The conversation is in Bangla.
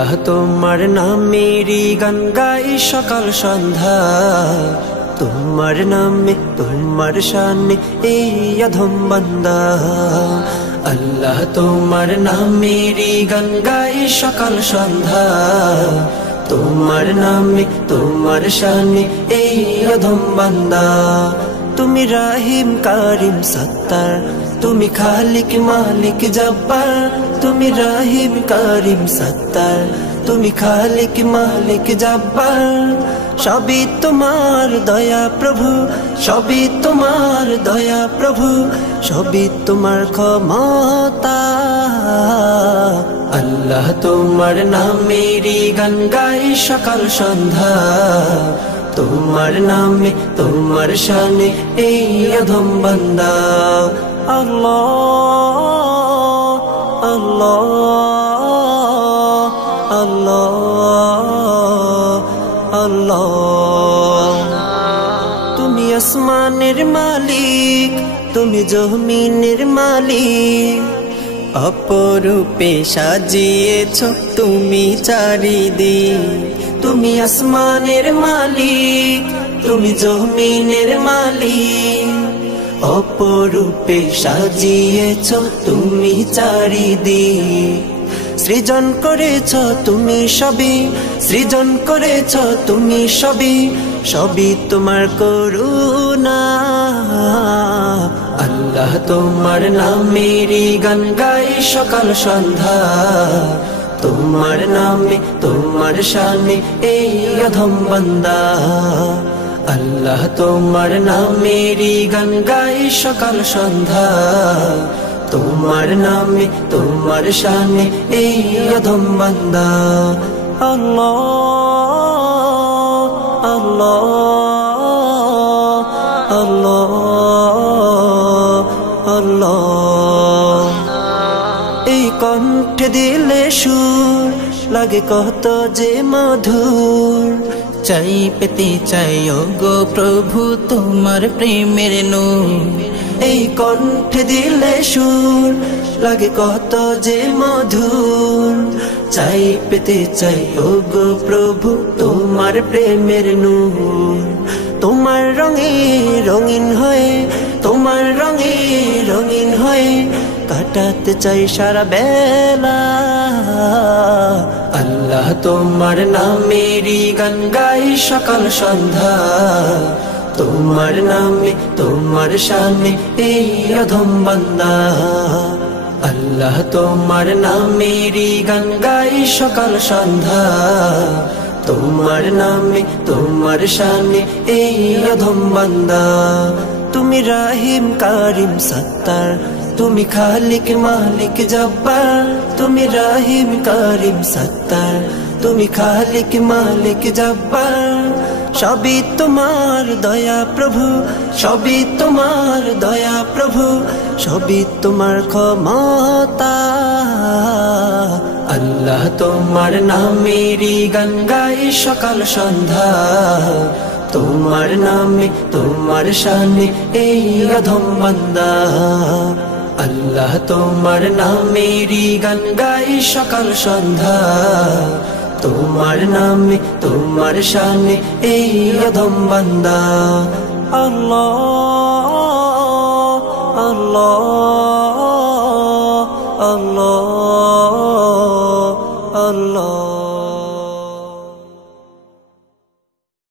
আল্লাহ তোমার নামেরই গান গাই সকাল সন্ধ্যা, তোমার নামে তোমার শানে এই অধম বান্দা। আল্লাহ তোমার নামেরই গান গাই সকাল সন্ধ্যা, তোমার নামে তোমার শানে এই অধম বান্দা। তুমি রাহিম কারিম সত্তার, তুমি খালিক মালিক জব্বার। তুমি রাহিম কারিম সত্তার, তুমি খালিক মালিক জব্বার। সবই তোমার দয়া প্রভু, সবই তোমার দয়া প্রভু, সবই তোমার ক্ষমতা। আল্লাহ তোমার নামেরই গান গাই সকাল সন্ধ্যা, তোমার নামে তোমার শানে এই অধম বান্দা। আল্লাহ আল্লাহ আল্লাহ আল্লাহ। তুমি আসমানের মালিক, তুমি জমিনের মালিক, অপরূপে সাজিয়েছ তুমি চারিদিক। তুমি আসমানের মালিক, তুমি জমিনের মালিক, অপরূপে সাজিয়েছ তুমি চারিদিক। সৃজন করেছ তুমি সবই, সৃজন করেছ তুমি সবই, সবই তোমার করুণা। আল্লাহ তোমার নামেরই গান গাই সকাল সন্ধ্যা, তোমার নামে তোমার শানে এই অধম বান্দা। আল্লাহ তোমার নামেরই গান গাই সকাল সন্ধ্যা, তোমার নামে তোমার শানে এই অধম বান্দা। আল্লাহ আল্লাহ আল্লাহ আল্লাহ। এই কণ্ঠে দিলে সুর লাগে কত যে মধুর, চাই পেতে চাই গো প্রভু তোমার প্রেমের নূর। এই কণ্ঠে দিলে সুর লাগে কত যে মধুর, চাই পেতে চাই গো প্রভু তোমার প্রেমের নূর। তোমার রঙে রঙিন হয়ে, তোমার রঙে রঙিন হয়ে কাটাতে চাই সারা বেলা। আল্লাহ তোমার নামেরই গান গাই সকাল সন্ধ্যা, তোমার নামে তোমার শানে এই অধম বান্দা। আল্লাহ তোমার নামেরই গান গাই সকাল সন্ধ্যা, তোমার নামে তোমার শানে এই অধম বান্দা। তুমি রাহিম কারিম সত্তার, তুমি খালিক মালিক জব্বার। তুমি রাহিম কারিম সত্তার, তুমি খালিক মালিক জব্বার। সবই তোমার দয়া প্রভু, সবই তোমার দয়া প্রভু, সবই তোমার ক্ষমতা। আল্লাহ তোমার নামেরই গান গাই সকাল সন্ধ্যা, তোমার নামে তোমার শানে এই অধম বান্দা। আল্লাহ তোমার নামেরই গান গাই সকাল সন্ধ্যা, তোমার নামে তোমার শানে এই অধম বান্দা। আল্লাহ আল্লাহ আল্লাহ আল্লাহ।